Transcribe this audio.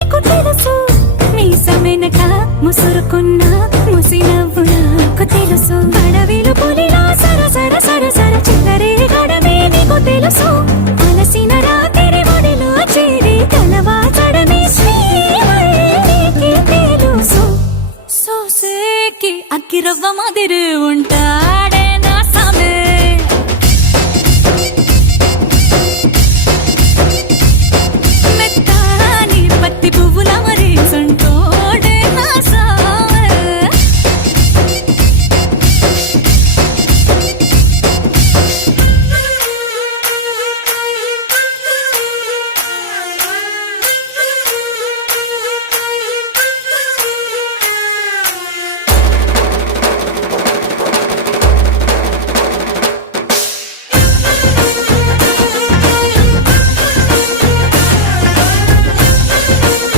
తెలుసు మీసమెనక ముసురుకున్న ముసి నవ్వు నాకు తెలుసు అడవిలో పులిలా సర సర సర సర చిల్లరే గడమే నీకు తెలుసు అలసిన రాత్రి